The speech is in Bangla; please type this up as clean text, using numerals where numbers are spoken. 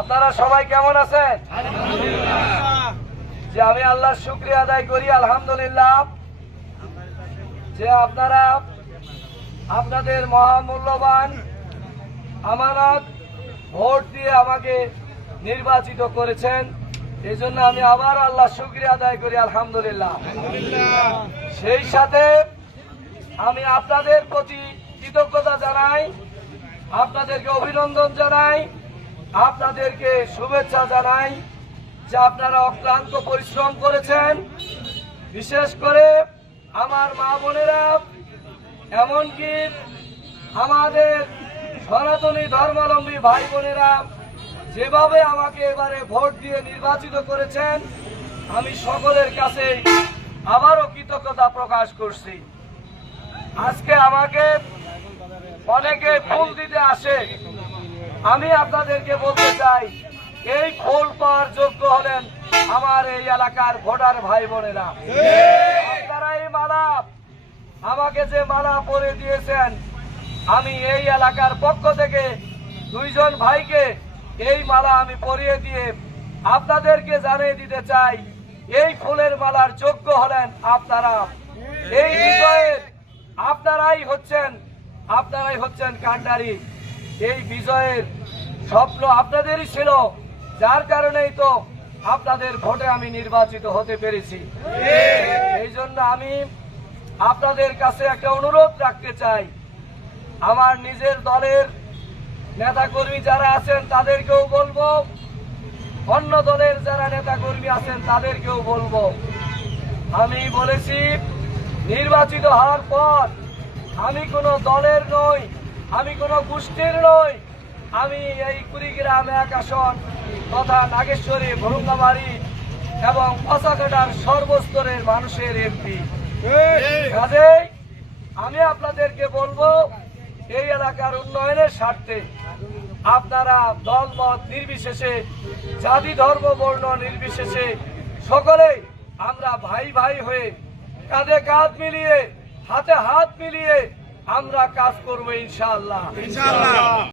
আপনারা সবাই কেমন আছেন? যে আমি আল্লাহর শুকরিয়া আদায় করি আলহামদুলিল্লাহ যে আপনারা আপনাদের মহামূল্যবান আমানত ভোট দিয়ে আমাকে নির্বাচিত করেছেন। এই জন্য আমি আবার আল্লাহর শুকরিয়া আদায় করি আলহামদুলিল্লাহ। সেই সাথে আমি আপনাদের প্রতি কৃতজ্ঞতা জানাই, আপনাদেরকে অভিনন্দন জানাই, আপনাদেরকে শুভেচ্ছা জানাই যে আপনারা অক্লান্ত পরিশ্রম করেছেন। বিশেষ করে আমার মা বোনেরা, এমনকি আমাদের সনাতনী ধর্মাবলম্বী ভাই বোনেরা যেভাবে আমাকে এবারে ভোট দিয়ে নির্বাচিত করেছেন, আমি সকলের কাছে আবারও কৃতজ্ঞতা প্রকাশ করছি। আজকে আমাকে অনেকে ফুল দিতে আসে, আমি আপনাদেরকে বলতে চাই এই ফুল পাওয়ার যোগ্য হলেন আমার এই এলাকার ভোটার ভাই বোনেরা। আপনারা এই মালা আমাকে যে মালা পরে দিয়েছেন, আমি এই এলাকার পক্ষ থেকে দুইজন ভাইকে এই মালা আমি পরিয়ে দিয়ে আপনাদেরকে জানিয়ে দিতে চাই এই ফুলের মালার যোগ্য হলেন আপনারা। এই বিজয়ের আপনারাই হচ্ছেন কান্ডারি। এই বিজয়ের স্বপ্ন আপনাদেরই ছিল, যার কারণেই তো আপনাদের ভোটে আমি নির্বাচিত হতে পেরেছি। এই জন্য আমি আপনাদের কাছে একটা অনুরোধ রাখতে চাই, আমার নিজের দলের নেতাকর্মী যারা আছেন তাদেরকেও বলবো, অন্য দলের যারা নেতাকর্মী আছেন তাদেরকেও বলবো, আমি বলেছি নির্বাচিত হওয়ার পর আমি কোনো দলের নই, আমি কোনো গোষ্ঠীর নই, আমি এই কুড়িগ্রাম 1 আসন তথা নাগেশ্বরী, ভরুঙ্গাবাড়ি এবং পচাকাটার সর্বস্তরের মানুষের এমপি। কাজেই আমি আপনাদেরকে বলবো এই এলাকার উন্নয়নের স্বার্থে আপনারা দলমত নির্বিশেষে, জাতি ধর্ম বর্ণ নির্বিশেষে সকলেই আমরা ভাই ভাই হয়ে কাঁধে কাঁধ মিলিয়ে হাতে হাত মিলিয়ে আমরা কাজ করবো ইনশাআল্লাহ।